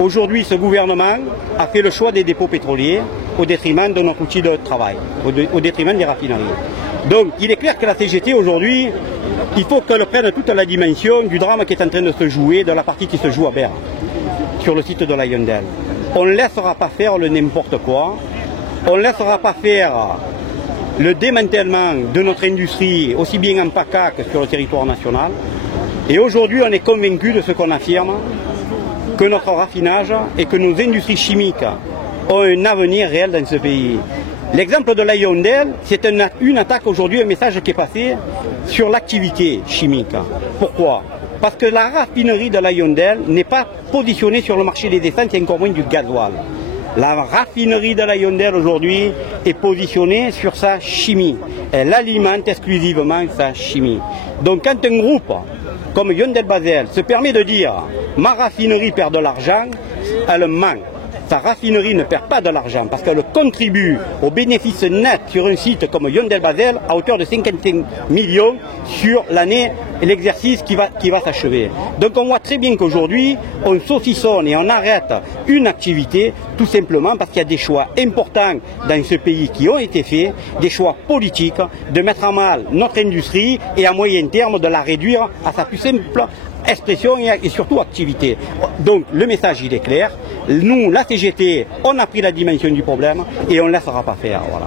Aujourd'hui, ce gouvernement a fait le choix des dépôts pétroliers au détriment de notre outil de travail, au détriment des raffineries. Donc, il est clair que la CGT, aujourd'hui, il faut qu'elle prenne toute la dimension du drame qui est en train de se jouer, de la partie qui se joue à Berre, sur le site de la Hyundai. On ne laissera pas faire le n'importe quoi, on ne laissera pas faire le démantèlement de notre industrie, aussi bien en PACA que sur le territoire national. Et aujourd'hui, on est convaincu de ce qu'on affirme, que notre raffinage et que nos industries chimiques ont un avenir réel dans ce pays. L'exemple de la Hyundai, c'est une attaque aujourd'hui, un message qui est passé sur l'activité chimique. Pourquoi? Parce que la raffinerie de la Hyundai n'est pas positionnée sur le marché des essences et encore moins du gasoil. La raffinerie de la Hyundai aujourd'hui est positionnée sur sa chimie. Elle alimente exclusivement sa chimie. Donc quand un groupe comme Hyundai Basel se permet de dire « ma raffinerie perd de l'argent », elle ment. Sa raffinerie ne perd pas de l'argent parce qu'elle contribue au bénéfice net sur un site comme Hyundai Basel à hauteur de 55 millions sur l'année et l'exercice qui va s'achever. Donc on voit très bien qu'aujourd'hui on saucissonne et on arrête une activité tout simplement parce qu'il y a des choix importants dans ce pays qui ont été faits, des choix politiques de mettre à mal notre industrie et à moyen terme de la réduire à sa plus simple expression et surtout activité. Donc le message il est clair, nous la CGT on a pris la dimension du problème et on ne laissera pas faire. Voilà.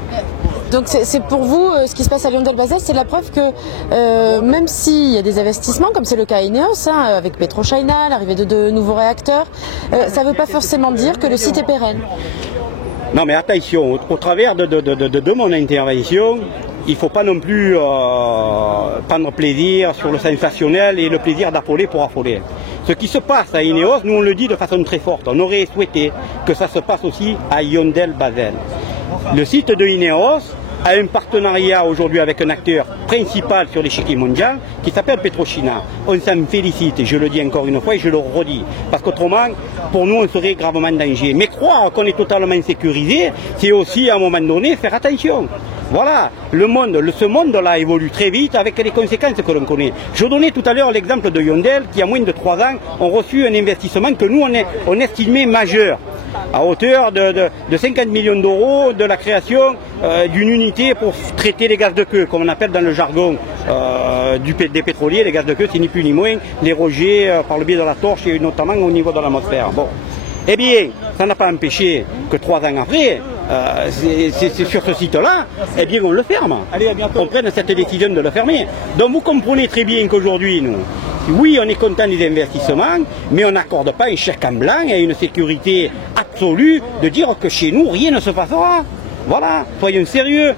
Donc c'est pour vous, ce qui se passe à Hyundai Basel, c'est la preuve que même s'il y a des investissements, comme c'est le cas à Ineos, avec PetroChina, l'arrivée de 2 nouveaux réacteurs, ça ne veut pas forcément dire que le site est pérenne. Non mais attention, au travers de mon intervention, il ne faut pas non plus prendre plaisir sur le sensationnel et le plaisir d'affoler pour affoler. Ce qui se passe à Ineos, nous on le dit de façon très forte, on aurait souhaité que ça se passe aussi à Hyundai Basel. Le site de Ineos a un partenariat aujourd'hui avec un acteur principal sur l'échiquier mondial qui s'appelle PetroChina. On s'en félicite, et je le dis encore une fois et je le redis, parce qu'autrement, pour nous, on serait gravement en danger. Mais croire qu'on est totalement sécurisé, c'est aussi à un moment donné faire attention. Voilà, ce monde-là évolue très vite avec les conséquences que l'on connaît. Je donnais tout à l'heure l'exemple de Hyundai qui, à moins de 3 ans, ont reçu un investissement que nous, on estimait majeur, à hauteur de 50 millions d'euros de la création d'une unité pour traiter les gaz de queue, comme on appelle dans le jargon des pétroliers. Les gaz de queue, c'est ni plus ni moins les rejets par le biais de la torche et notamment au niveau de l'atmosphère. Bon. Eh bien, ça n'a pas empêché que 3 ans après, c'est sur ce site-là, eh bien on le ferme. Allez, à bientôt. On prenne cette décision de le fermer. Donc vous comprenez très bien qu'aujourd'hui, nous, oui, on est content des investissements, mais on n'accorde pas un chèque en blanc et une sécurité absolue de dire que chez nous, rien ne se passera. Voilà, soyons sérieux.